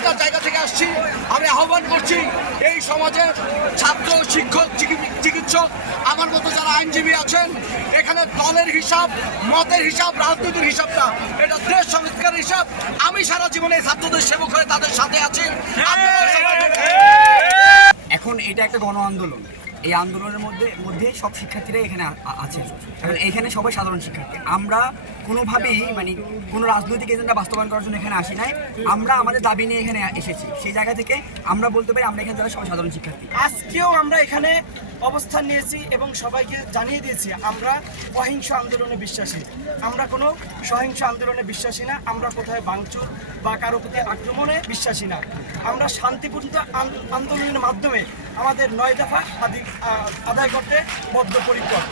সহযোগিতার জায়গা থেকে আসছি। আমি আহ্বান করছি এই সমাজের ছাত্র, শিক্ষক, চিকিৎসক, আমার মতো যারা আইনজীবী আছেন, এখানে দলের হিসাব, মতের হিসাব, রাজনীতির হিসাব না, এটা দেশ সংস্কারের হিসাব। আমি সারা জীবনে ছাত্রদের সেবক হয়ে তাদের সাথে আছি। এখন এটা একটা গণ আন্দোলন। এই আন্দোলনের মধ্যে সব শিক্ষার্থীরা এখানে আছে। এখন এখানে সবাই সাধারণ শিক্ষার্থী। আমরা কোনোভাবেই কোনো রাজনৈতিক এজেন্ডা বাস্তবায়ন করার জন্য এখানে আসি নাই। আমরা আমাদের দাবি নিয়ে এখানে এসেছি। সেই জায়গা থেকে আমরা বলতে পারি আমরা এখানে যারা সবাই সাধারণ শিক্ষার্থী। আজকেও আমরা এখানে অবস্থান নিয়েছি এবং সবাইকে জানিয়ে দিয়েছি আমরা অহিংস আন্দোলনে বিশ্বাসী। আমরা কোনো সহিংস আন্দোলনে বিশ্বাসী না। আমরা কোথায় ভাঙচুর বা কারো প্রতি আক্রমণে বিশ্বাসী না। আমরা শান্তিপূর্ণ আন্দোলনের মাধ্যমে আমাদের 9 দফা আদায় করতে বদ্ধপরিকর।